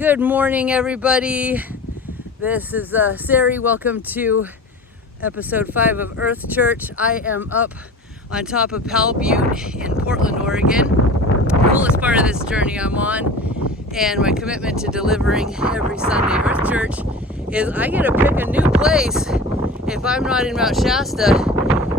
Good morning, everybody. This is Sary. Welcome to episode 5 of Earth Church. I am up on top of Powell, Butte in Portland, Oregon. The coolest part of this journey I'm on, and my commitment to delivering every Sunday Earth Church is I get to pick a new place if I'm not in Mount Shasta.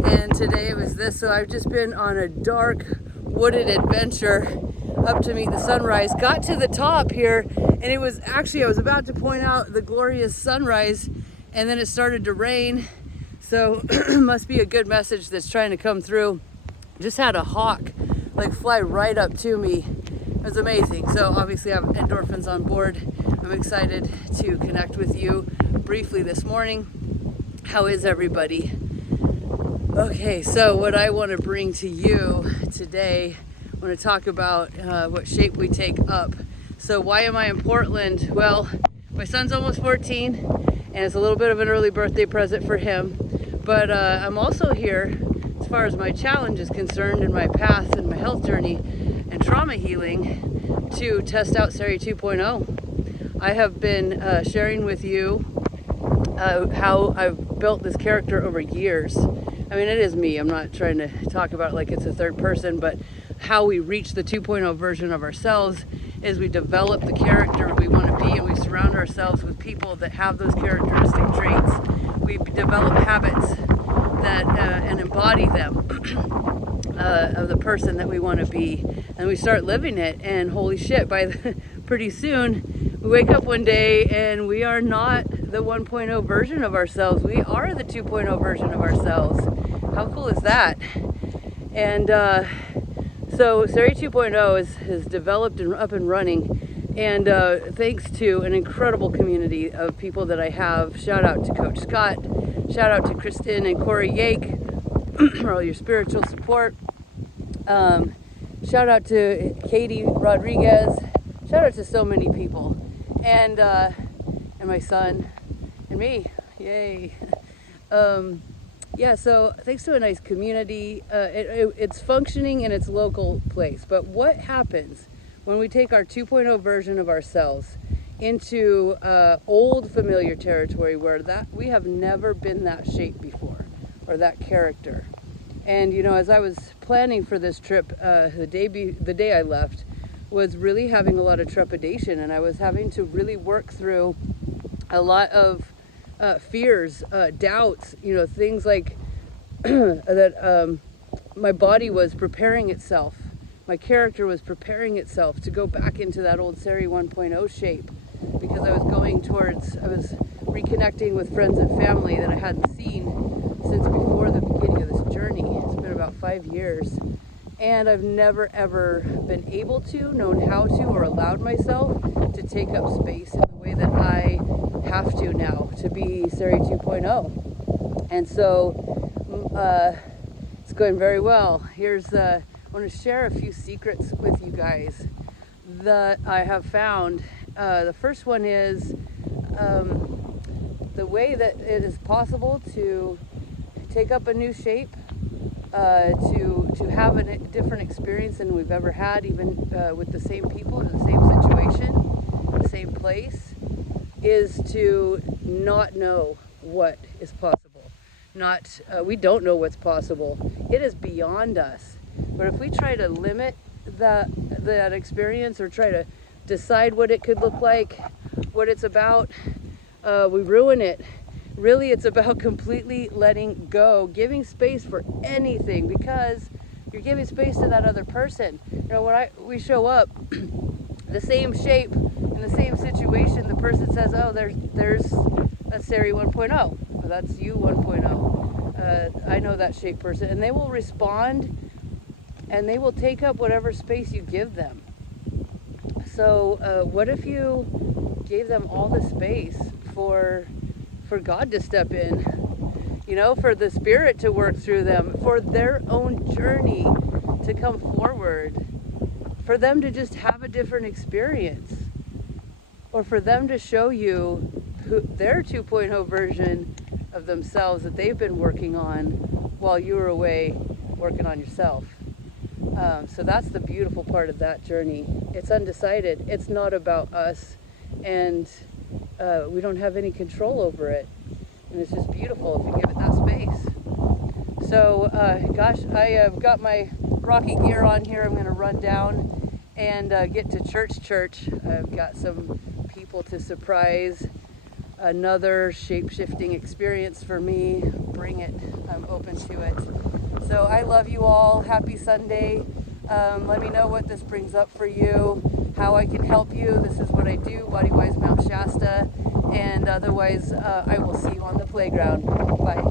And today it was this, so I've just been on a dark, wooded adventure up to meet the sunrise. Got to the top here, and it was actually, I was about to point out the glorious sunrise, and then it started to rain. So must be a good message that's trying to come through. Just had a hawk like fly right up to me. It was amazing. So obviously I have endorphins on board. I'm excited to connect with you briefly this morning. How is everybody? Okay, so what I want to bring to you today, I want to talk about what shape we take up. So why am I in Portland? Well, my son's almost 14, and it's a little bit of an early birthday present for him. But I'm also here, as far as my challenge is concerned, in my path and my health journey and trauma healing, to test out Sary 2.0. I have been sharing with you how I've built this character over years. I mean, it is me. I'm not trying to talk about it like it's a third person, but how we reach the 2.0 version of ourselves is we develop the character we want to be, and we surround ourselves with people that have those characteristic traits. We develop habits that and embody them of the person that we want to be, and we start living it. And holy shit, pretty soon we wake up one day and we are not the 1.0 version of ourselves. We are the 2.0 version of ourselves. How cool is that? And so Sary 2.0 is developed and up and running, and thanks to an incredible community of people that I have. Shout out to Coach Scott, shout out to Kristen and Corey Yake for all your spiritual support. Shout out to Katie Rodriguez. Shout out to so many people, and my son and me. Yay. Yeah, so thanks to a nice community, it's functioning in its local place. But what happens when we take our 2.0 version of ourselves into old familiar territory where we have never been that shape before, or that character? And you know, as I was planning for this trip, the day I left was really having a lot of trepidation, and I was having to really work through a lot of fears, doubts, you know, things like that my body was preparing itself, my character was preparing itself to go back into that old Sary 1.0 shape, because I was reconnecting with friends and family that I hadn't seen since before the beginning of this journey. It's been about 5 years, and I've never ever been able to, known how to, or allowed myself to take up space in the way that I have to now to be Sary 2.0. And so it's going very well. I want to share a few secrets with you guys that I have found. The first one is the way that it is possible to take up a new shape, to have a different experience than we've ever had, even with the same people in the same situation, the same place, is to not know what is possible. We don't know what's possible. It is beyond us. But if we try to limit that experience, or try to decide what it could look like, what it's about, we ruin it. Really, it's about completely letting go, giving space for anything, because you're giving space to that other person. You know, when we show up, the same shape, in the same situation, the person says, oh, that's Sary 1.0, or that's you 1.0. I know that shape person. And they will respond, and they will take up whatever space you give them. So what if you gave them all the space for God to step in, you know, for the Spirit to work through them, for their own journey to come forward, for them to just have a different experience, or for them to show you their 2.0 version of themselves that they've been working on while you were away working on yourself. So that's the beautiful part of that journey. It's undecided. It's not about us. and we don't have any control over it. And it's just beautiful if you give it that space. So, gosh, I have got my rocky gear on here. I'm going to run down and get to church. I've got some people to surprise. Another shape-shifting experience for me. Bring it. I'm open to it. So I love you all. Happy Sunday. Let me know what this brings up for you, how I can help you. This is what I do, Body-Wise Mount Shasta. And otherwise, I will see you on the playground. Bye.